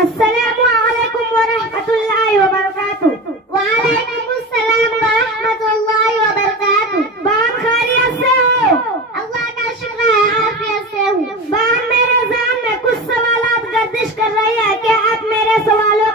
अस्सलामु अलैकुम व रहमतुल्लाहि व बरकातुहू। वालेकुम अस्सलाम व रहमतुल्लाहि व बरकातुहू। बात खैरियत से हो? अल्लाह का शुक्र है, आफियत से हूँ। बात मेरे ज़हन में कुछ सवालात गर्दिश कर रही है कि आप मेरे सवालों